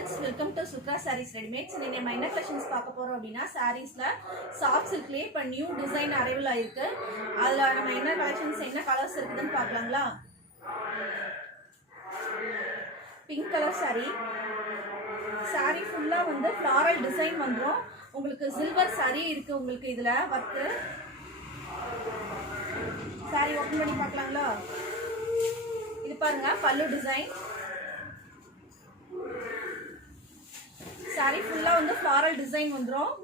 friends, welcome to Sukra Sarees Readymades. In நம்ம என்ன collections பார்க்க போறோம் அப்படினா sareesல soft silkலயே இப்ப நியூ டிசைன் அரைவல் ஆயிருக்கு. அதுல நம்ம என்ன collections என்ன கலர்ஸ் இருக்குதுன்னு பார்க்கலாங்களா? Pink colour saree. saree ஃபுல்லா வந்து floral design வந்துரும். உங்களுக்கு சில்வர் saree இருக்கு உங்களுக்கு இதுல வர்க். saree ஓபன் பண்ணி பார்க்கலாங்களா? இது பாருங்க பல்லு டிசைன். saree full வந்து floral design வந்துரும்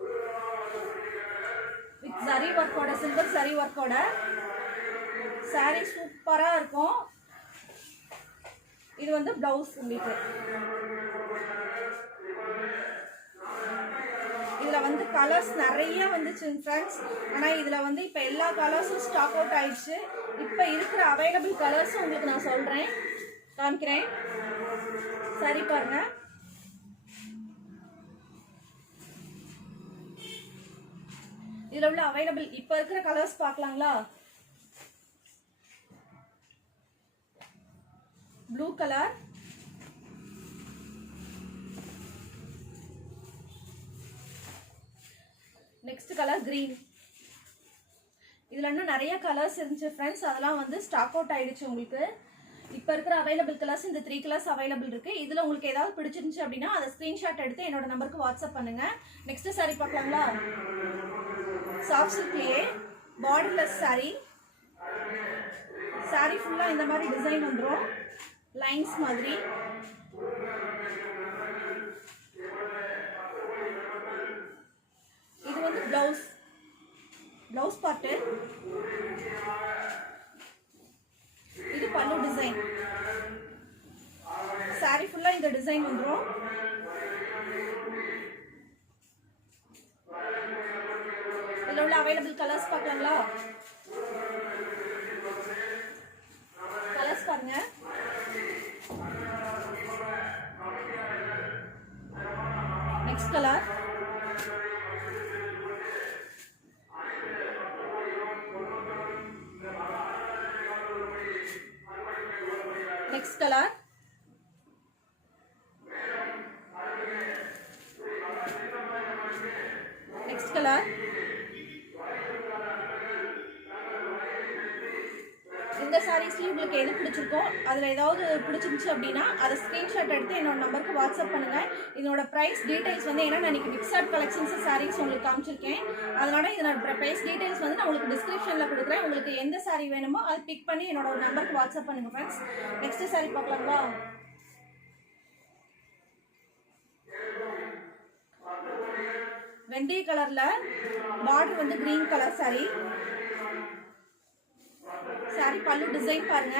with zari work ஓட silver zari work ஓட saree சூப்பரா இருக்கும். இது வந்து blouse உங்களுக்கு. இதுல வந்து கலர்ஸ் நிறைய வந்துச்சு फ्रेंड्स. ஆனா இதுல வந்து இப்ப எல்லா கலர்ஸும் ஸ்டாக் அவுட் ஆயிடுச்சு. இப்ப இருக்கிற அவைலபிள் கலர்ஸ் உங்களுக்கு நான் சொல்றேன் காமிக்கிறேன். saree பாருங்க. இதுல உள்ள அவைலபிள் இப்ப இருக்கிற கலர்ஸ் பார்க்கலாங்களா? Blue colour, next colour green. இதுல இன்னும் நிறைய கலர்ஸ் இருந்துச்சு फ्रेंड्स. அதெல்லாம் வந்து ஸ்டாக் அவுட் ஆயிடுச்சு உங்களுக்கு. இப்ப இருக்கிற அவைலபிள் கலர்ஸ் இந்த 3 கலர்ஸ் அவைலபிள் இருக்கு. இதுல உங்களுக்கு ஏதாவது பிடிச்சிருந்துச்சு அப்படின்னா அதை ஸ்கிரீன்ஷாட் எடுத்து என்னோட நம்பருக்கு வாட்ஸ்அப் பண்ணுங்க. நெக்ஸ்ட் saree பார்க்கலாங்களா? சாஃப்ட் சில்க்லயே பார்டர்லெஸ் saree. saree ஃபுல்லா இந்த மாதிரி டிசைன் வந்துரும் லைன்ஸ் மாதிரி. இது வந்து ப்ளவுஸ் பார்ட். இது பல்லு டிசைன். saree ஃபுல்லா இந்த டிசைன் வந்துரும். இதுல உள்ள அவைலபிள் கலர்ஸ் பார்க்கலாங்களா? கலர்ஸ் பாருங்க. Next colour, next colour, next colour. இந்த சாரீஸ்லயும் உங்களுக்கு எது பிடிச்சிருக்கோ அதில் ஏதாவது பிடிச்சிருந்துச்சு அப்படின்னா அதை ஸ்க்ரீன்ஷாட் எடுத்து என்னோட நம்பருக்கு வாட்ஸ்அப் பண்ணுங்க. இதோட ப்ரைஸ் டீடைல்ஸ் வந்து ஏன்னா நான் இன்னைக்கு மிக்சட் கலெக்ஷன்ஸ் சாரீஸ் உங்களுக்கு காமிச்சிருக்கேன். அதனால இதோட ப்ரைஸ் டீடைல்ஸ் வந்து நான் உங்களுக்கு டிஸ்கிரிப்ஷனில் கொடுக்குறேன். உங்களுக்கு எந்த சாரீ வேணுமோ அதை பிக் பண்ணி என்னோட நம்பருக்கு வாட்ஸ்அப் பண்ணுங்க ஃப்ரெண்ட்ஸ். நெக்ஸ்ட் சாரீ பார்க்கலாங்களா? வெந்தய கலர்ல பார்டர் வந்து கிரீன் கலர் saree. saree பல்லு டிசைன் பாருங்க.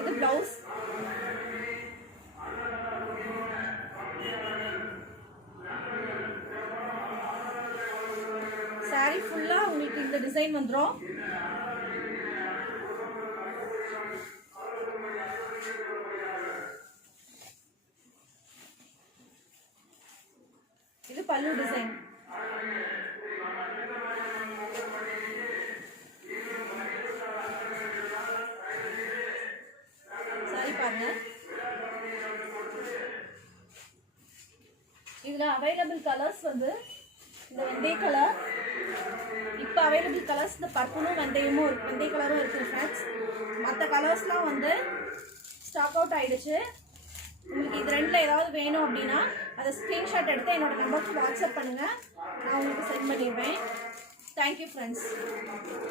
இது பிளவுஸ். saree ஃபுல்லா உங்களுக்கு இந்த டிசைன் வந்துரும். இது பல்லு டிசைன். பாருங்க. இதுல அவைலபிள் கலர்ஸ் வந்து இந்த வெந்தய கலர். இப்ப அவைலபிள் கலர்ஸ் இந்த பர்பிளும் வெந்தயமும் இருக்கு. வெந்தய கலரும் இருக்கு फ्रेंड्स. மற்ற கலர்ஸ்லாம் வந்து ஸ்டாக் அவுட் ஆயிடுச்சு. உங்களுக்கு இது ரெண்டுல ஏதாவது வேணும் அப்படின்னா அதை ஸ்கிரீன்ஷாட் எடுத்து என்னோட நம்பருக்கு வாட்ஸ்அப் பண்ணுங்க. நான் உங்களுக்கு சென்ட் பண்ணிடுவேன். Thank you friends.